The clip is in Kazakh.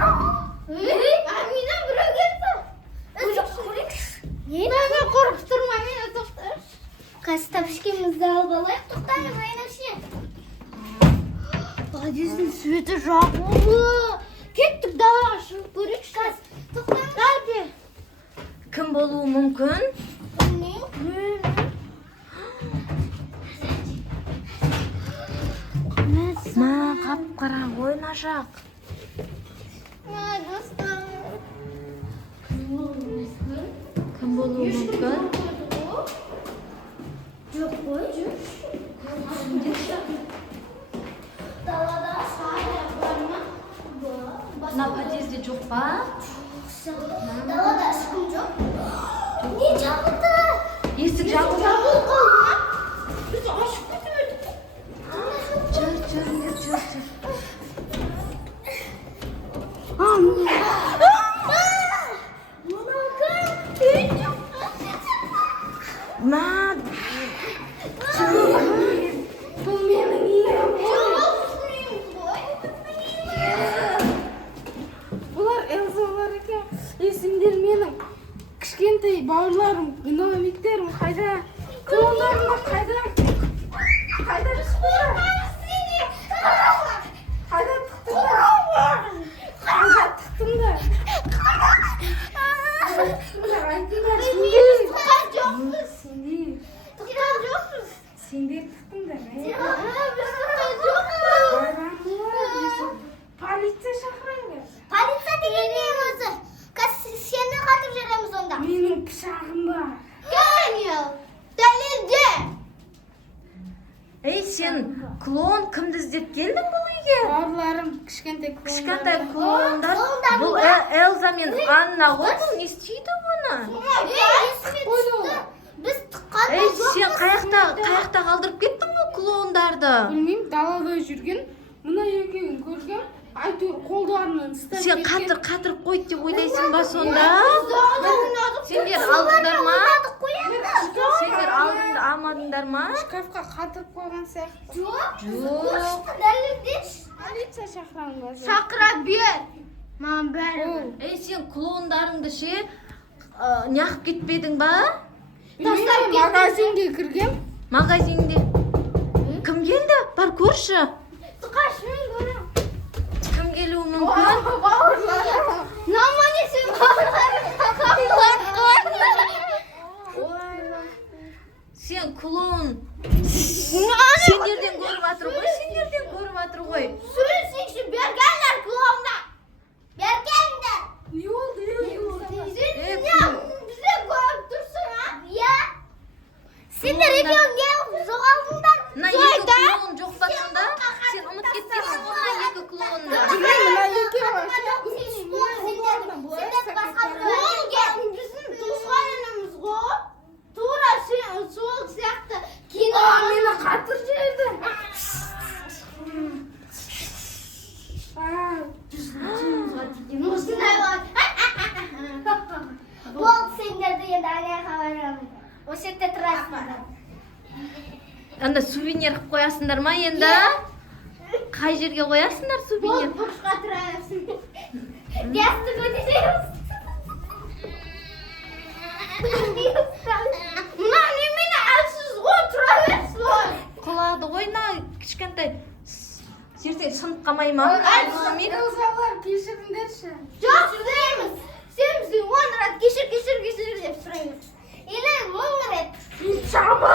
Amina buraya geldi. Meni qo'rqib turma, meni to'xtar. Qaysi topishkimizni olib olaylik, to'xtang, o'ynashing. Vaziyatning sveti yo'qmi? Ketdik, dalaga chiqib ko'raylik. To'xtang. Hadi. Kim bo'luvi mumkin? Ma, qap-qarang o'ynashaq. Kim bo'luvi mumkin? Yo'q qo'y, dalada sayrak bormi? Na podъезде yo'q ba? Dalada hech yo'q. Ne jabdi? Esik jabdi. Jabdi qo'yma. Biz oshib ketdik. Chir. Ma, Bular Elzalar ekan. Esingdер менің кішкентай бауырларым, гномиктерім қайда? Клондарым қайда? Қайда шықтыңдар? Қайда тықтыңдар? Қайда тықтыңдар? Айтыңдар, сендер тықтыңдар. Полиция шақырыңдар. Полиция деген не өзі? Сені қатып жүреміз онда. Менің пышағым бар. Кәне, дәлелде. ey sen klon kimni іздеп келдің бұл үйге? Бауырларым кішкентай Кішкентай клондар. Бұл Элза мен Анна ғой, бұл не істейді бұны? Біз тұққанда Ей, сен қаяқта қалдырып кеттің ғой клондарды? Білмеймін, далада жүрген, мына екеуін көрген, әйтеуір қолдарынан ұстап Сен қатырып қойды деп ойлайсың ба сонда? Сендер алдыңдар ма? Сендер алмадыңдар ма? Шкафқа қатырып қойған сияқты. Жоқ. Полиция шақырыңдар. Шақыра бер. Маған бәрі. Ей, сен клондарыңды ше неғып кетпедің ба? Білмеймін, магазинге кіргем. Магазинде. Кім келді? Бар көрші. Тұқашымен көрем. Кім келуі мүмкін? Бауырларым. Намане сен бауырларым. Сен клон. Сендерден көріп атыр ғой. Сөйлесеңші, бергендер клоунда. Бергендер. Бізде көріп тұрсың, а? Иә. Сендер екеуін келіп жоғалдыңдар. Мына екі клон жоқ па сонда? Сен ұмыт кеткенсің ғой мына екі клонды. Біздің туысқанымыз ғой. Тура сол сияқты кино. Мені қатыр жерді. Болды сендерді енді аяға барамын. Осы жерде тұрасыңдар. Анда сувенир қылып қоясыңдар ма енді? Қай жерге қоясыңдар сувенир? Бұрышқа тұрасың. Гасты көтереміз. Мына немене әлсіз ғой, тұра берсіз ғой. Құлады ғой мына кішкентай. Ертең сынып қалмай ма? Элзалар, кешіріңдерші. Жоқ, сұраймыз. Сен бізге 10 рет кешір деп сұраймыз. Или 1000 рет. Шамы.